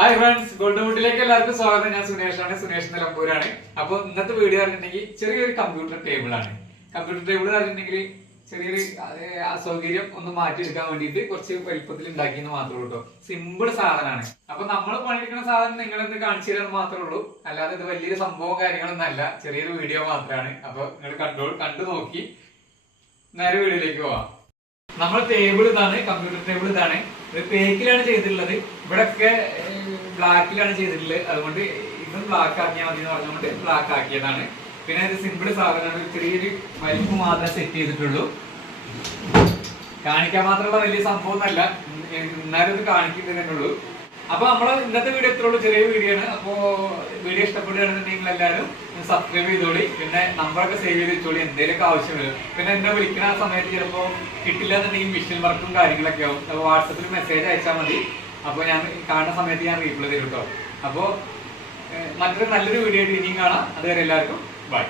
Hi friends, golden വുഡിലേക്ക് എല്ലാവർക്കും സ്വാഗതം. ഞാൻ സുനേഷാണ്, സുനേഷ് നിലമ്പൂരാണ്. അപ്പൊ ഇന്നത്തെ വീഡിയോ പറഞ്ഞിട്ടുണ്ടെങ്കിൽ ചെറിയൊരു കമ്പ്യൂട്ടർ ടേബിൾ ആണ്. കമ്പ്യൂട്ടർ ടേബിൾ പറഞ്ഞിട്ടുണ്ടെങ്കിൽ ചെറിയൊരു അസൗകര്യം ഒന്ന് മാറ്റിയെടുക്കാൻ വേണ്ടിയിട്ട് കുറച്ച് വലിപ്പത്തിൽ ഉണ്ടാക്കിയെന്ന് മാത്രമേ ഉള്ളൂ. സിമ്പിൾ സാധനമാണ്. അപ്പൊ നമ്മൾ പണിയെടുക്കുന്ന സാധനം നിങ്ങളെന്ന് കാണിച്ചു തരാൻ മാത്രമേ ഉള്ളൂ. അല്ലാതെ ഇത് വലിയൊരു സംഭവം കാര്യങ്ങളൊന്നും അല്ല, ചെറിയൊരു വീഡിയോ മാത്രമാണ്. അപ്പൊ നിങ്ങൾ കണ്ടു നോക്കി നേരെ വീഡിയോയിലേക്ക് പോവാം. നമ്മൾ ടേബിൾ ഇതാണ്, കമ്പ്യൂട്ടർ ടേബിൾ ഇതാണ്. ഇത് തേക്കിലാണ് ചെയ്തിട്ടുള്ളത്. ഇവിടെയൊക്കെ ബ്ലാക്കിലാണ് ചെയ്തിട്ടുള്ളത്. അതുകൊണ്ട് ഇതും ബ്ലാക്ക് ആക്കിയാൽ മതി എന്ന് പറഞ്ഞുകൊണ്ട് ബ്ലാക്ക് ആക്കിയതാണ്. പിന്നെ ഇത് സിമ്പിൾ സാധനമാണ്. ചെറിയൊരു വലിപ്പം മാത്രമേ സെറ്റ് ചെയ്തിട്ടുള്ളൂ. കാണിക്കാൻ മാത്രമുള്ള വലിയ സംഭവം ഒന്നല്ല, എന്നാലും ഇത് കാണിക്കുന്നതിനുള്ളൂ. അപ്പൊ നമ്മള് ഇന്നത്തെ വീഡിയോ ഇത്രയുള്ളൂ, ചെറിയ വീഡിയോ ആണ്. അപ്പോ വീഡിയോ ഇഷ്ടപ്പെടുകയാണെന്നുണ്ടെങ്കിൽ എല്ലാവരും സബ്സ്ക്രൈബ് ചെയ്തോളി. പിന്നെ നമ്പറൊക്കെ സേവ് ചെയ്ത് വെച്ചോളി, എന്തെങ്കിലുമൊക്കെ ആവശ്യം വരും. പിന്നെ എന്നെ വിളിക്കുന്ന സമയത്ത് ചിലപ്പോൾ കിട്ടില്ല എന്നുണ്ടെങ്കിൽ മിഷൻ വർക്കും കാര്യങ്ങളൊക്കെ ആവും. അപ്പോൾ വാട്സപ്പിൽ മെസ്സേജ് അയച്ചാൽ മതി. അപ്പോൾ ഞാൻ കാണുന്ന സമയത്ത് ഞാൻ റീപ്ലൈ തരും കേട്ടോ. അപ്പോൾ മറ്റൊരു നല്ലൊരു വീഡിയോ ആയിട്ട് ഇനിയും കാണാം. അതുവരെ എല്ലാവർക്കും ബൈ.